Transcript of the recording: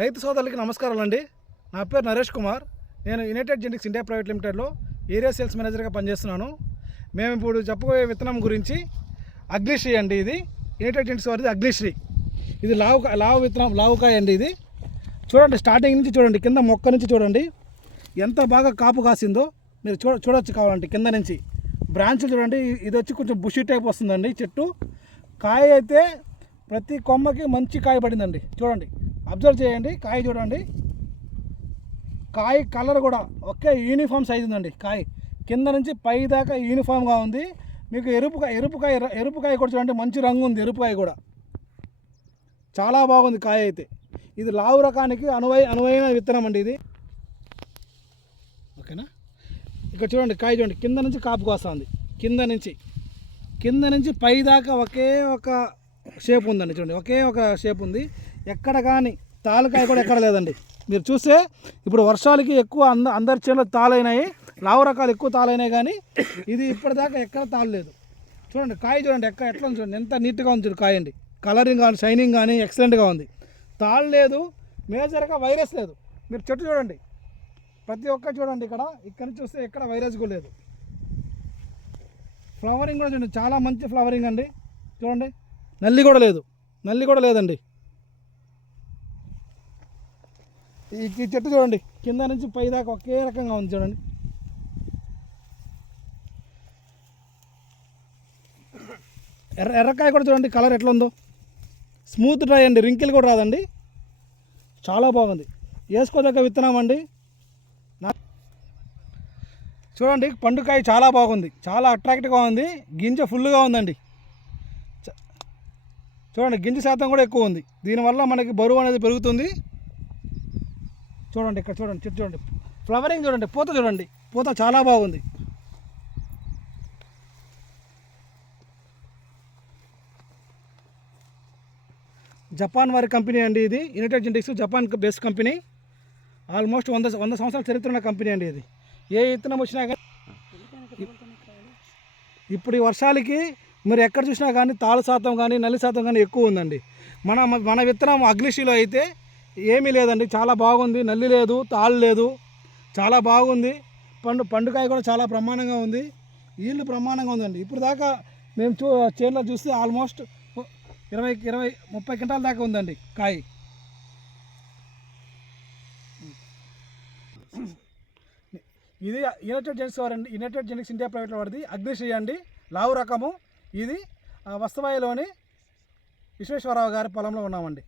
రైతు సోదరులకి నమస్కారాలు అండి. నా పేరు నరేష్ కుమార్. నేను యునైటెడ్ జెనెటిక్స్ ఇండియా ప్రైవేట్ లిమిటెడ్లో ఏరియా సేల్స్ మేనేజర్గా పనిచేస్తున్నాను. మేము ఇప్పుడు చెప్పబోయే విత్తనం గురించి అగ్నిశ్రీ అండి ఇది. యునైటెడ్ జెనెటిక్స్ వారిది అగ్నిశ్రీ. ఇది లావు లావు విత్తనం లావుకాయ అండి ఇది. చూడండి స్టార్టింగ్ నుంచి చూడండి కింద మొక్క నుంచి చూడండి. ఎంత బాగా కాపు కాసిందో మీరు చూడ చూడొచ్చు కావాలంటే కింద నుంచి. బ్రాంచ్లు చూడండి ఇది వచ్చి కొంచెం బుషి టైప్ వస్తుందండి చెట్టు. కాయ అయితే ప్రతి కొమ్మకి మంచి కాయ పడిందండి. చూడండి. అబ్జర్వ్ చేయండి కాయ చూడండి. కాయ కలర్ కూడా ఒకే యూనిఫామ్ సైజ్ ఉందండి కాయ. కింద నుంచి పై దాకా యూనిఫామ్గా ఉంది. మీకు ఎరుపుకాయ ఎరుపుకాయ ఎరుపుకాయ కూడా చూడండి మంచి రంగు ఉంది ఎరుపుకాయ కూడా. చాలా బాగుంది కాయ అయితే. ఇది లావు రకానికి అనువై అనువైన విత్తనం అండి ఇది. ఓకేనా? ఇక్కడ చూడండి కాయ చూడండి కింద నుంచి కాపు కోస్తుంది. కింద నుంచి. కింద నుంచి పై దాకా ఒకే ఒక షేప్ ఉందండి చూడండి. ఒకే ఒక షేప్ ఉంది. ఎక్కడ కానీ తాలకాయ కూడా ఎక్కడ లేదండి. మీరు చూస్తే ఇప్పుడు వర్షాలకి ఎక్కువ అంద అందరి చేనులో తాలైనాయి. లావు రకాలు ఎక్కువ తాలైనాయి కానీ ఇది ఇప్పటిదాకా ఎక్కడ తాళలేదు. చూడండి కాయ చూడండి ఎక్కడ ఎట్లా ఉంది చూడండి. ఎంత నీట్గా ఉంది చూడు కాయ అండి కలరింగ్ కానీ షైనింగ్ కానీ ఎక్సలెంట్గా ఉంది. తాళలేదు. మేజర్గా వైరస్ లేదు. మీరు చెట్టు చూడండి. ప్రతి ఒక్క చూడండి ఇక్కడ. ఇక్కడ చూస్తే ఎక్కడ వైరస్ కూడా లేదు. ఫ్లవరింగ్ కూడా చూడండి. చాలా మంచి ఫ్లవరింగ్ అండి. చూడండి. నల్లి కూడా లేదు. నల్లి కూడా లేదండి. ఈ చెట్టు చూడండి. కింద నుంచి పై దాకా ఒకే రకంగా ఉంది చూడండి. ఎర్ర ఎర్రకాయ కూడా చూడండి. కలర్ ఎట్లా ఉందో. స్మూత్ డ్రై అండి. రింకిల్ కూడా రాదండి. చాలా బాగుంది. వేసుకోదగ్గ విత్తనం అండి చూడండి. పండుకాయ చాలా బాగుంది. చాలా అట్రాక్టివ్గా ఉంది. గింజ ఫుల్గా ఉందండి. చూడండి గింజ శాతం కూడా ఎక్కువ ఉంది. దీనివల్ల మనకి బరువు అనేది పెరుగుతుంది. చూడండి ఇక్కడ చూడండి చెట్టు చూడండి. ఫ్లవరింగ్ చూడండి పూత చూడండి. పూత చాలా బాగుంది. జపాన్ వారి కంపెనీ అండి ఇది. United genetics Japan base company. Almost వంద వంద సంవత్సరాల చరిత్ర ఉన్న కంపెనీ అండి ఇది. ఏ విత్తనం వచ్చినా కానీ ఇప్పుడు ఈ వర్షాలకి మీరు ఎక్కడ చూసినా కానీ తాళ శాతం కానీ నల్లి శాతం కానీ ఎక్కువ ఉందండి. మన మన విత్తనం అగ్నిశీలో అయితే ఏమీ లేదండి. చాలా బాగుంది. నల్లి లేదు తాళ్ళు లేదు. చాలా బాగుంది. పండు పండుకాయ కూడా చాలా ప్రమాణంగా ఉంది. ఈళ్ళు ప్రమాణంగా ఉందండి. ఇప్పుడు దాకా మేము చూ చేనులో చూస్తే ఆల్మోస్ట్ ఇరవై ఇరవై ముప్పై క్వింటాల దాకా ఉందండి కాయ. ఇది యునైటెడ్ జెనిక్స్ వారండి. యునైటెడ్ జెనిక్స్ ఇండియా ప్రైవేట్ వాడిది అగ్నిశ్రీ అండి. లావు రకము. ఇది వస్తవాయిలోని విశ్వేశ్వరరావు గారి పొలంలో ఉన్నామండి.